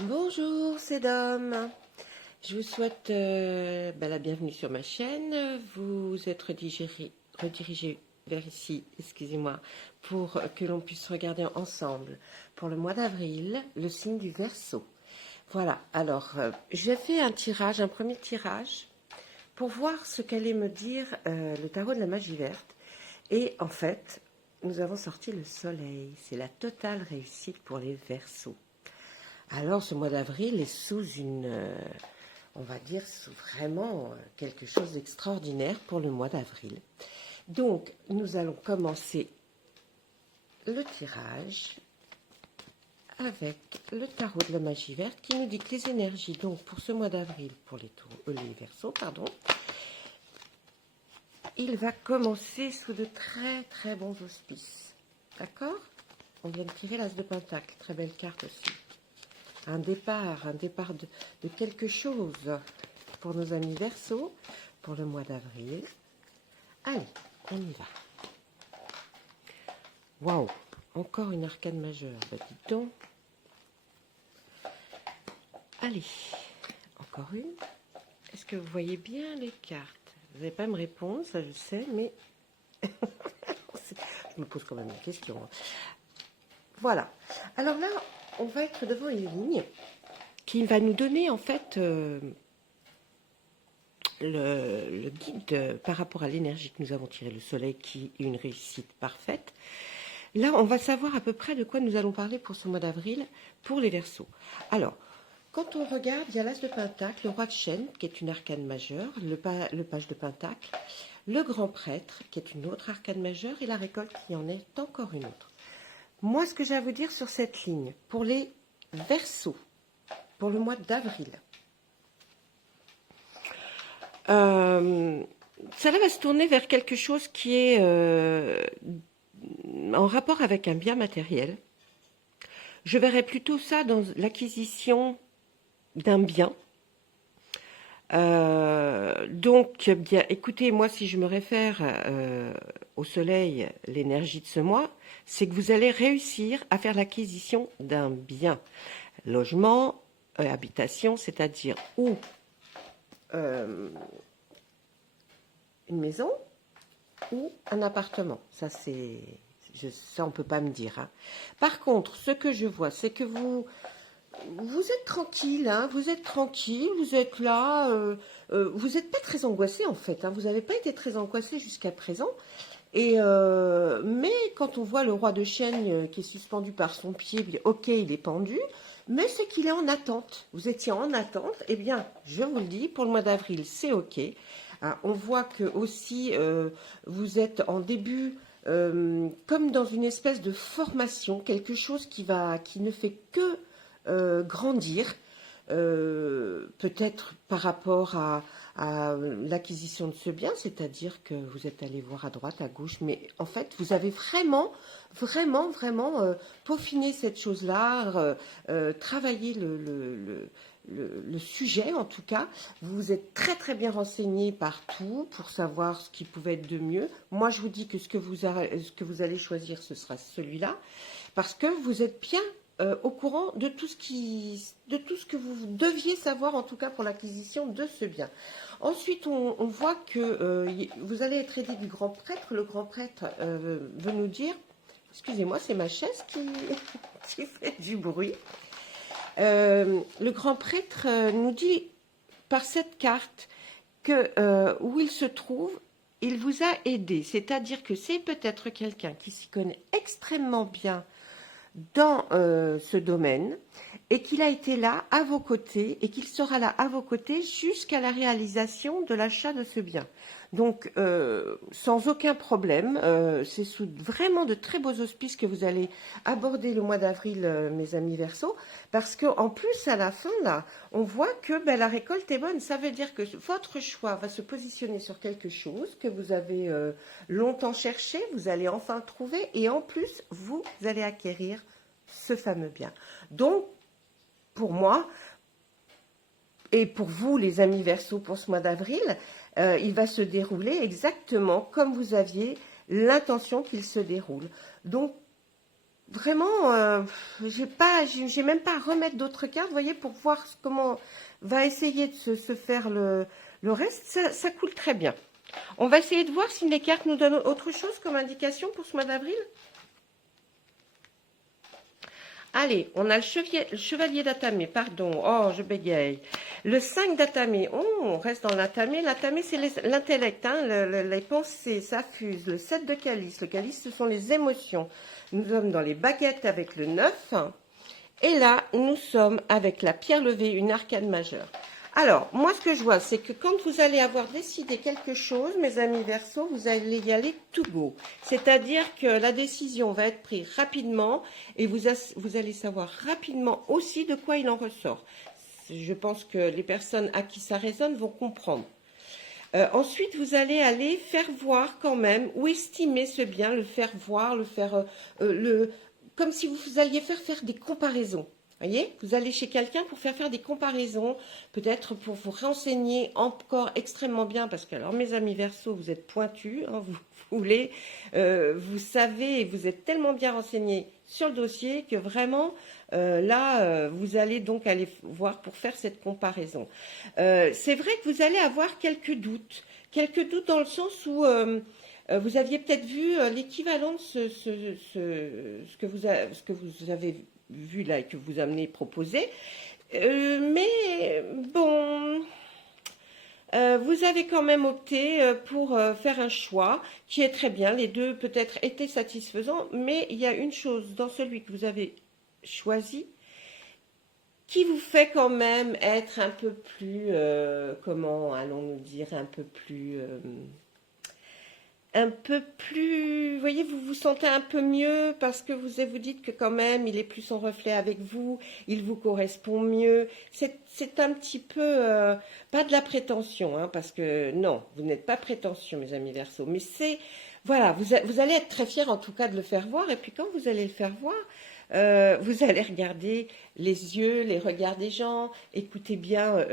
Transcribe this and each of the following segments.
Bonjour, c'est Dom. Je vous souhaite la bienvenue sur ma chaîne. Vous êtes redirigé vers ici, excusez-moi, pour que l'on puisse regarder ensemble pour le mois d'avril le signe du Verseau. Voilà, alors j'ai fait un premier tirage pour voir ce qu'allait me dire le tarot de la magie verte. Et en fait, nous avons sorti le soleil. C'est la totale réussite pour les Verseaux. Alors, ce mois d'avril est sous on va dire, sous vraiment quelque chose d'extraordinaire pour le mois d'avril. Donc, nous allons commencer le tirage avec le tarot de la magie verte qui nous dit que les énergies, donc pour ce mois d'avril, pour les Verseaux, pardon, il va commencer sous de très très bons auspices. D'accord? On vient de tirer l'As de Pentacle, très belle carte aussi. Un départ de quelque chose pour nos amis Verseaux pour le mois d'avril. Allez, on y va. Waouh, encore une arcane majeure, bah, dis donc. Allez, encore une. Est-ce que vous voyez bien les cartes? Vous n'allez pas me répondre, ça je sais, mais je me pose quand même une question. Voilà. Alors là, on va être devant une ligne qui va nous donner en fait le guide par rapport à l'énergie que nous avons tiré, le soleil qui est une réussite parfaite. Là, on va savoir à peu près de quoi nous allons parler pour ce mois d'avril pour les Verseaux. Alors, quand on regarde, il y a l'As de Pentacle, le Roi de Chêne, qui est une arcane majeure, le Page de Pentacle, le Grand Prêtre, qui est une autre arcane majeure, et la Récolte, qui en est encore une autre. Moi, ce que j'ai à vous dire sur cette ligne, pour les Verseaux, pour le mois d'avril, cela va se tourner vers quelque chose qui est en rapport avec un bien matériel. Je verrais plutôt ça dans l'acquisition d'un bien. Donc, bien, écoutez, moi, si je me réfère au soleil, l'énergie de ce mois, c'est que vous allez réussir à faire l'acquisition d'un bien. Logement, habitation, c'est-à-dire ou une maison ou un appartement. Ça, ça on ne peut pas me dire. Hein. Par contre, ce que je vois, c'est que vous êtes tranquille, hein, vous êtes tranquille, vous êtes là, vous n'êtes pas très angoissé en fait, hein, vous n'avez pas été très angoissé jusqu'à présent. Et mais quand on voit le Roi de Chêne qui est suspendu par son pied, bien, ok, il est pendu, mais c'est qu'il est en attente. Vous étiez en attente, eh bien, je vous le dis, pour le mois d'avril, c'est ok. Hein, on voit que aussi vous êtes en début, comme dans une espèce de formation, quelque chose qui ne fait que grandir, peut-être par rapport à l'acquisition de ce bien, c'est-à-dire que vous êtes allé voir à droite, à gauche, mais en fait, vous avez vraiment peaufiné cette chose-là, travaillé le sujet, en tout cas. Vous vous êtes très très bien renseigné partout pour savoir ce qui pouvait être de mieux. Moi, je vous dis que ce que vous allez choisir, ce sera celui-là, parce que vous êtes bien au courant de tout ce que vous deviez savoir, en tout cas pour l'acquisition de ce bien. Ensuite, on voit que vous allez être aidé du Grand Prêtre. Le Grand Prêtre veut nous dire, excusez-moi, c'est ma chaise qui fait du bruit. Le Grand Prêtre nous dit par cette carte que où il se trouve, il vous a aidé. C'est-à-dire que c'est peut-être quelqu'un qui s'y connaît extrêmement bien dans ce domaine et qu'il a été là à vos côtés et qu'il sera là à vos côtés jusqu'à la réalisation de l'achat de ce bien. Donc, sans aucun problème, c'est sous vraiment de très beaux auspices que vous allez aborder le mois d'avril, mes amis Verseaux, parce qu'en plus, à la fin, là, on voit que la récolte est bonne. Ça veut dire que votre choix va se positionner sur quelque chose que vous avez longtemps cherché, vous allez enfin trouver, et en plus, vous allez acquérir ce fameux bien. Donc, pour moi, et pour vous, les amis Verseaux, pour ce mois d'avril, il va se dérouler exactement comme vous aviez l'intention qu'il se déroule. Donc, vraiment, j'ai même pas à remettre d'autres cartes, vous voyez, pour voir comment va essayer de se faire le reste. Ça coule très bien. On va essayer de voir si les cartes nous donnent autre chose comme indication pour ce mois d'avril. Allez, on a le chevalier d'atamé, pardon. Oh, je bégaye. Le 5 d'atamé. Oh, on reste dans l'atamé. L'atamé, c'est l'intellect, hein, les pensées, ça fuse. Le 7 de calice. Le calice, ce sont les émotions. Nous sommes dans les baguettes avec le 9. Et là, nous sommes avec la pierre levée, une arcane majeure. Alors, moi, ce que je vois, c'est que quand vous allez avoir décidé quelque chose, mes amis Verseau, vous allez y aller to go. C'est-à-dire que la décision va être prise rapidement et vous allez savoir rapidement aussi de quoi il en ressort. Je pense que les personnes à qui ça résonne vont comprendre. Ensuite, vous allez aller faire voir quand même ou estimer ce bien, le faire voir, le faire, comme si vous alliez faire des comparaisons. Voyez, vous allez chez quelqu'un pour faire des comparaisons, peut-être pour vous renseigner encore extrêmement bien, parce que alors mes amis Verseau, vous êtes pointus, hein, vous savez, et vous êtes tellement bien renseignés sur le dossier que vraiment là, vous allez donc aller voir pour faire cette comparaison. C'est vrai que vous allez avoir quelques doutes dans le sens où vous aviez peut-être vu l'équivalent de ce que vous avez vu là et que vous amenez proposer. Mais bon, vous avez quand même opté pour faire un choix qui est très bien. Les deux peut-être étaient satisfaisants, mais il y a une chose dans celui que vous avez choisi qui vous fait quand même être un peu plus, comment allons-nous dire, un peu plus, vous voyez, vous vous sentez un peu mieux parce que vous dites que quand même, il est plus en reflet avec vous, il vous correspond mieux. C'est un petit peu, pas de la prétention, hein, parce que non, vous n'êtes pas prétentieux, mes amis Verseau, mais c'est, voilà, vous allez être très fiers en tout cas de le faire voir, et puis quand vous allez le faire voir, vous allez regarder les yeux, les regards des gens, écoutez bien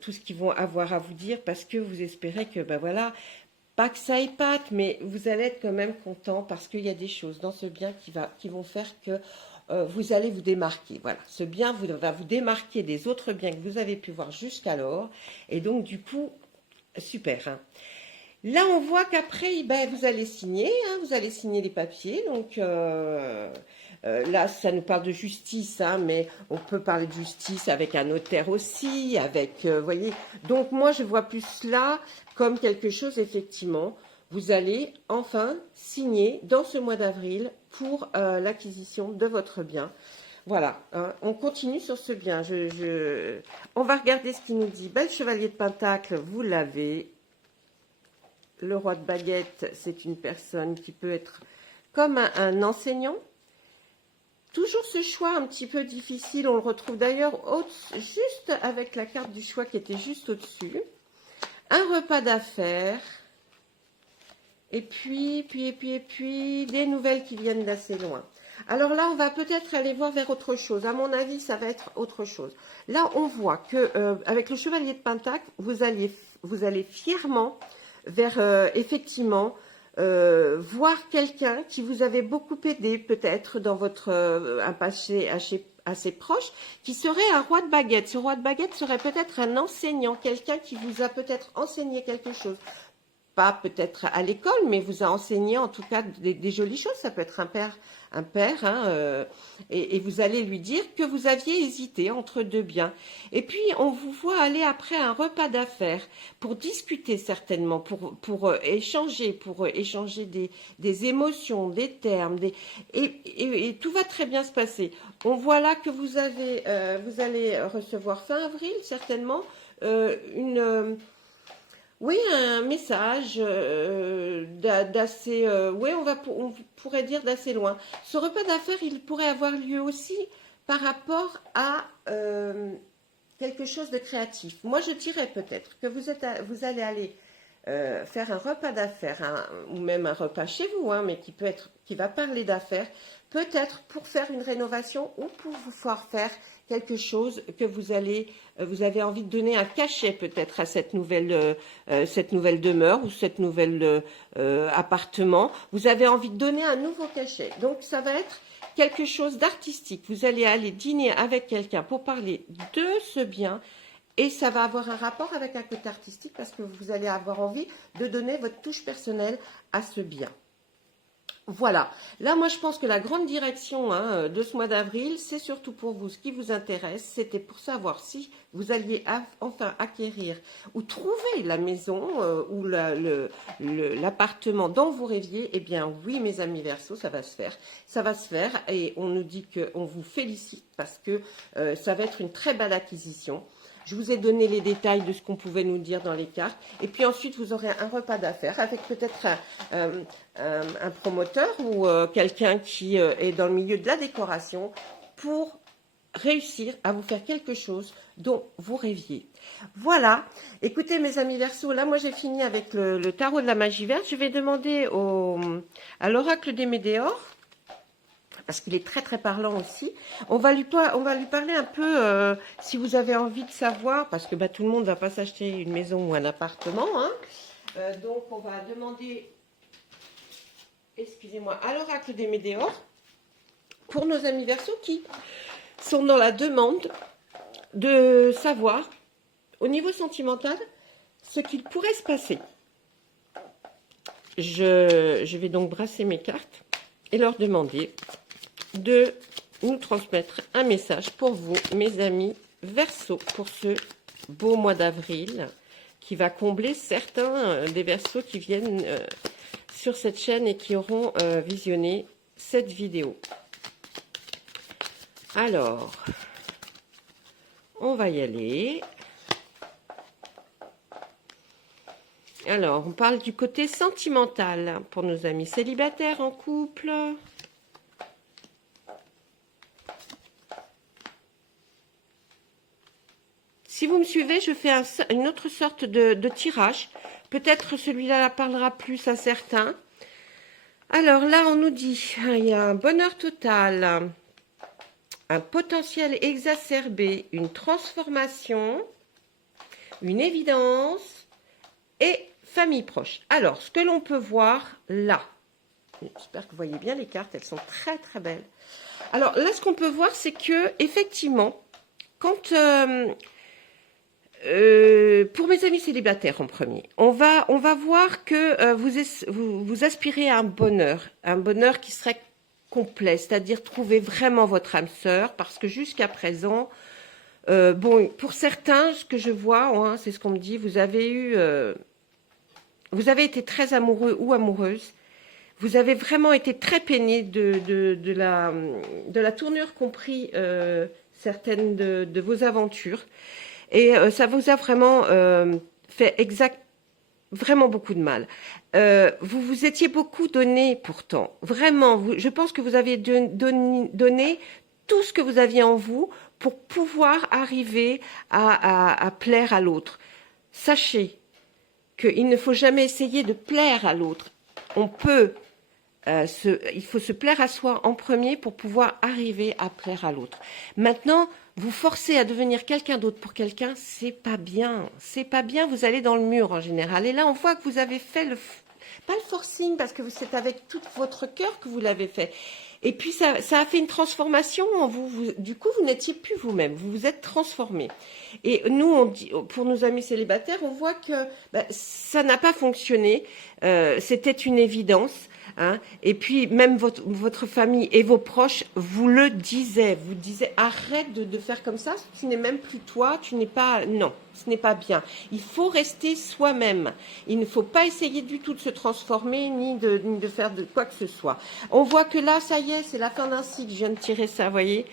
tout ce qu'ils vont avoir à vous dire parce que vous espérez que, ben voilà, pas que ça épate, mais vous allez être quand même content parce qu'il y a des choses dans ce bien qui vont faire que vous allez vous démarquer. Voilà, ce bien va vous démarquer des autres biens que vous avez pu voir jusqu'alors. Et donc, du coup, super. Hein. Là, on voit qu'après, ben, vous allez signer, hein, vous allez signer les papiers. Donc, là, ça nous parle de justice, hein, mais on peut parler de justice avec un notaire aussi, avec, voyez. Donc, moi, je vois plus cela comme quelque chose, effectivement, vous allez enfin signer dans ce mois d'avril pour l'acquisition de votre bien. Voilà, hein, on continue sur ce bien. On va regarder ce qu'il nous dit. Bel chevalier de Pentacle, vous l'avez. Le roi de baguette, c'est une personne qui peut être comme un enseignant. Toujours ce choix un petit peu difficile, on le retrouve d'ailleurs juste avec la carte du choix qui était juste au-dessus. Un repas d'affaires. Et puis, des nouvelles qui viennent d'assez loin. Alors là, on va peut-être aller voir vers autre chose. À mon avis, ça va être autre chose. Là, on voit que avec le chevalier de Pentacle, vous allez fièrement vers, effectivement, voir quelqu'un qui vous avait beaucoup aidé, peut-être, dans votre un passé assez proche, qui serait un roi de baguette. Ce roi de baguette serait peut-être un enseignant, quelqu'un qui vous a peut-être enseigné quelque chose. Pas peut-être à l'école, mais vous a enseigné en tout cas des jolies choses. Ça peut être un père, hein, et vous allez lui dire que vous aviez hésité entre deux biens. Et puis, on vous voit aller après un repas d'affaires pour discuter certainement, pour échanger des émotions, des termes, et tout va très bien se passer. On voit là que vous allez recevoir fin avril certainement oui, un message d'assez, oui, on pourrait dire d'assez loin. Ce repas d'affaires, il pourrait avoir lieu aussi par rapport à quelque chose de créatif. Moi, je dirais peut-être que vous allez aller faire un repas d'affaires, hein, ou même un repas chez vous, hein, mais qui va parler d'affaires, peut-être pour faire une rénovation ou pour vous pouvoir faire quelque chose que vous avez envie de donner un cachet peut-être à cette nouvelle demeure ou cette nouvelle appartement. Vous avez envie de donner un nouveau cachet. Donc ça va être quelque chose d'artistique. Vous allez aller dîner avec quelqu'un pour parler de ce bien et ça va avoir un rapport avec un côté artistique parce que vous allez avoir envie de donner votre touche personnelle à ce bien. Voilà, là moi je pense que la grande direction de ce mois d'avril, c'est surtout pour vous, ce qui vous intéresse, c'était pour savoir si vous alliez enfin acquérir ou trouver la maison ou l'appartement dont vous rêviez. Eh bien oui mes amis Verseau, ça va se faire et on nous dit qu'on vous félicite parce que ça va être une très belle acquisition. Je vous ai donné les détails de ce qu'on pouvait nous dire dans les cartes. Et puis ensuite, vous aurez un repas d'affaires avec peut-être un promoteur ou quelqu'un qui est dans le milieu de la décoration pour réussir à vous faire quelque chose dont vous rêviez. Voilà. Écoutez, mes amis Verseau, là, moi, j'ai fini avec le tarot de la magie verte. Je vais demander à l'oracle des Médéors, parce qu'il est très très parlant aussi. On va lui parler un peu, si vous avez envie de savoir, parce que tout le monde ne va pas s'acheter une maison ou un appartement. Donc on va demander, excusez-moi, à l'oracle des Médéors, pour nos amis Verseau qui sont dans la demande de savoir, au niveau sentimental, ce qu'il pourrait se passer. Je vais donc brasser mes cartes et leur demander de nous transmettre un message pour vous, mes amis Verseau, pour ce beau mois d'avril qui va combler certains des Verseaux qui viennent sur cette chaîne et qui auront visionné cette vidéo. Alors, on va y aller. Alors, on parle du côté sentimental pour nos amis célibataires en couple. Si vous me suivez, je fais une autre sorte de tirage. Peut-être celui-là parlera plus à certains. Alors là, on nous dit, il y a un bonheur total, un potentiel exacerbé, une transformation, une évidence et famille proche. Alors, ce que l'on peut voir là, j'espère que vous voyez bien les cartes, elles sont très très belles. Alors là, ce qu'on peut voir, c'est que effectivement, quand... pour mes amis célibataires en premier, on va voir que vous aspirez à un bonheur qui serait complet, c'est-à-dire trouver vraiment votre âme sœur, parce que jusqu'à présent, bon, pour certains, ce que je vois, c'est ce qu'on me dit, vous avez été très amoureux ou amoureuse, vous avez vraiment été très peiné de la tournure qu'ont pris certaines de vos aventures. Et ça vous a vraiment fait vraiment beaucoup de mal. Vous vous étiez beaucoup donné pourtant. Vraiment, je pense que vous avez donné tout ce que vous aviez en vous pour pouvoir arriver à plaire à l'autre. Sachez qu'il ne faut jamais essayer de plaire à l'autre. Il faut se plaire à soi en premier pour pouvoir arriver à plaire à l'autre. Maintenant, vous forcer à devenir quelqu'un d'autre pour quelqu'un, c'est pas bien. C'est pas bien, vous allez dans le mur en général. Et là, on voit que vous avez fait pas le forcing, parce que c'est avec tout votre cœur que vous l'avez fait. Et puis, ça a fait une transformation en vous. Du coup, vous n'étiez plus vous-même. Vous vous êtes transformé. Et nous, on dit, pour nos amis célibataires, on voit que ça n'a pas fonctionné. C'était une évidence. Et puis même votre famille et vos proches vous le disaient, vous disaient arrête de faire comme ça, tu n'es même plus toi, tu n'es pas, non, ce n'est pas bien. Il faut rester soi-même, il ne faut pas essayer du tout de se transformer ni de faire de quoi que ce soit. On voit que là, ça y est, c'est la fin d'un cycle, je viens de tirer ça, vous voyez,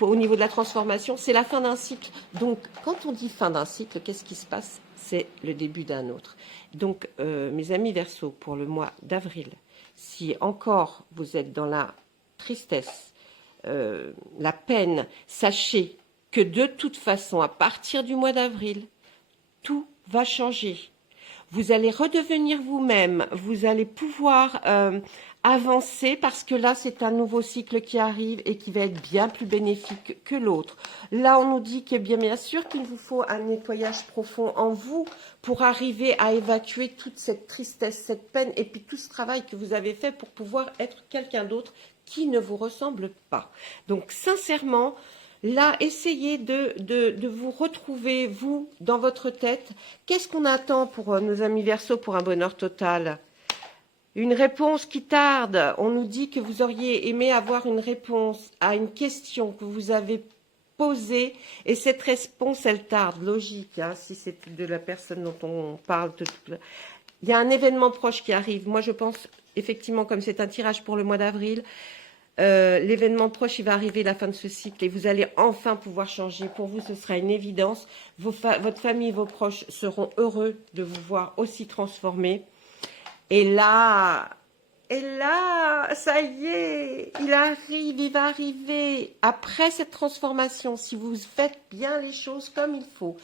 au niveau de la transformation, c'est la fin d'un cycle. Donc quand on dit fin d'un cycle, qu'est-ce qui se passe? C'est le début d'un autre. Donc mes amis Verseau, pour le mois d'avril, si encore vous êtes dans la tristesse, la peine, sachez que de toute façon, à partir du mois d'avril, tout va changer. Vous allez redevenir vous-même, vous allez pouvoir avancer parce que là, c'est un nouveau cycle qui arrive et qui va être bien plus bénéfique que l'autre. Là, on nous dit que bien sûr qu'il vous faut un nettoyage profond en vous pour arriver à évacuer toute cette tristesse, cette peine et puis tout ce travail que vous avez fait pour pouvoir être quelqu'un d'autre qui ne vous ressemble pas. Donc, sincèrement, là, essayez de vous retrouver, vous, dans votre tête. Qu'est-ce qu'on attend pour nos amis Verseaux pour un bonheur total? Une réponse qui tarde. On nous dit que vous auriez aimé avoir une réponse à une question que vous avez posée et cette réponse, elle tarde. Logique, hein, si c'est de la personne dont on parle. Il y a un événement proche qui arrive. Moi, je pense, effectivement, comme c'est un tirage pour le mois d'avril, l'événement proche, il va arriver la fin de ce cycle et vous allez enfin pouvoir changer. Pour vous, ce sera une évidence. Votre famille, vos proches seront heureux de vous voir aussi transformés. Et là, ça y est, il arrive, il va arriver. Après cette transformation, si vous faites bien les choses comme il faut,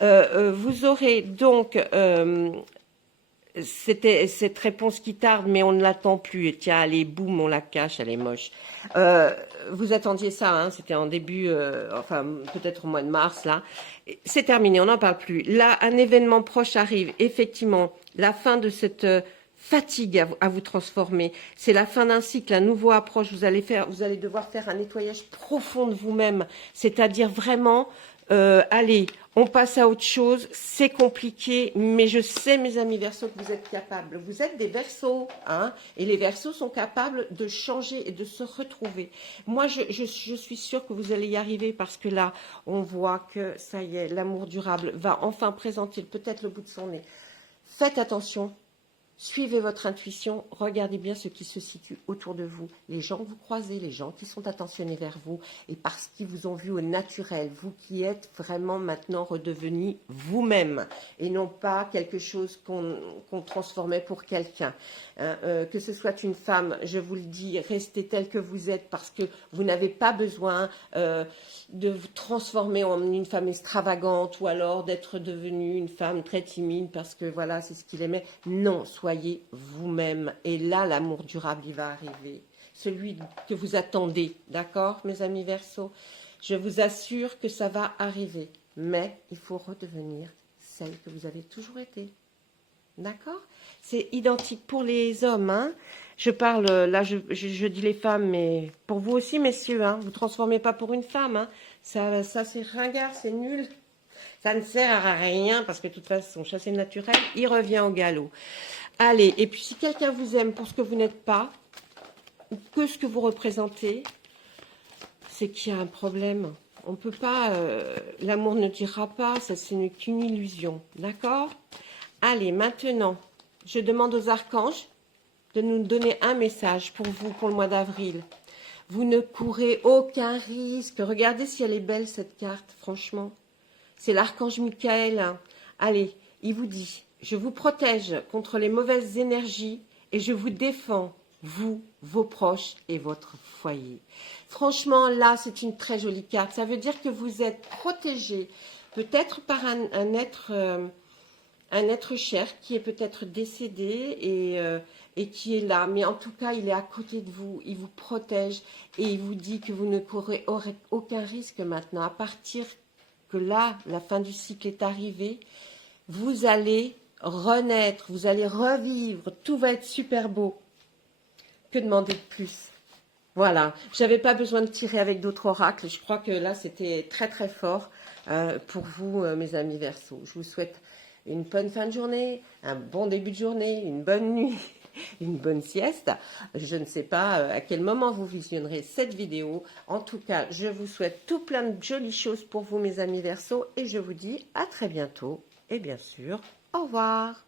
vous aurez donc cette réponse qui tarde, mais on ne l'attend plus. Tiens, allez, boum, on la cache, elle est moche. Vous attendiez ça, hein, c'était en début, enfin peut-être au mois de mars, là. C'est terminé, on n'en parle plus. Là, un événement proche arrive, effectivement, la fin de cette fatigue à vous transformer. C'est la fin d'un cycle, un nouveau approche. Vous allez devoir faire un nettoyage profond de vous-même, c'est-à-dire vraiment, allez, on passe à autre chose, c'est compliqué, mais je sais, mes amis Verseaux, que vous êtes capables. Vous êtes des Verseaux, hein, et les Verseaux sont capables de changer et de se retrouver. Moi, je suis sûre que vous allez y arriver parce que là, on voit que, ça y est, l'amour durable va enfin présenter peut-être le bout de son nez. Faites attention. Suivez votre intuition, regardez bien ce qui se situe autour de vous, les gens que vous croisez, les gens qui sont attentionnés vers vous, et parce qu'ils vous ont vu au naturel, vous qui êtes vraiment maintenant redevenu vous-même, et non pas quelque chose qu'on transformait pour quelqu'un. Hein, que ce soit une femme, je vous le dis, restez telle que vous êtes, parce que vous n'avez pas besoin de vous transformer en une femme extravagante, ou alors d'être devenue une femme très timide, parce que voilà, c'est ce qu'il aimait. Non, soyez vous-même. Et là, l'amour durable, il va arriver. Celui que vous attendez, d'accord, mes amis Verseaux? Je vous assure que ça va arriver. Mais il faut redevenir celle que vous avez toujours été. D'accord? C'est identique pour les hommes. Hein. Je parle, là, je dis les femmes, mais pour vous aussi, messieurs. Hein, vous ne transformez pas pour une femme. Hein. Ça c'est ringard, c'est nul. Ça ne sert à rien parce que de toute façon, chasser le naturel, il revient au galop. Allez, et puis si quelqu'un vous aime pour ce que vous n'êtes pas, ou que ce que vous représentez, c'est qu'il y a un problème. On ne peut pas, l'amour ne durera pas, ça c'est qu'une illusion, d'accord? Allez, maintenant, je demande aux archanges de nous donner un message pour vous, pour le mois d'avril. Vous ne courez aucun risque. Regardez si elle est belle cette carte, franchement. C'est l'archange Michael. Allez, il vous dit... Je vous protège contre les mauvaises énergies et je vous défends, vous, vos proches et votre foyer. Franchement, là, c'est une très jolie carte. Ça veut dire que vous êtes protégé, peut-être par un être cher qui est peut-être décédé et qui est là. Mais en tout cas, il est à côté de vous, il vous protège et il vous dit que vous ne courez aucun risque maintenant. À partir que là, la fin du cycle est arrivée, vous allez renaître, vous allez revivre, tout va être super beau. Que demander de plus? Voilà, j'avais pas besoin de tirer avec d'autres oracles, je crois que là c'était très très fort pour vous mes amis Verseaux. Je vous souhaite une bonne fin de journée, un bon début de journée, une bonne nuit, une bonne sieste. Je ne sais pas à quel moment vous visionnerez cette vidéo. En tout cas, je vous souhaite tout plein de jolies choses pour vous mes amis Verseaux et je vous dis à très bientôt et bien sûr, au revoir.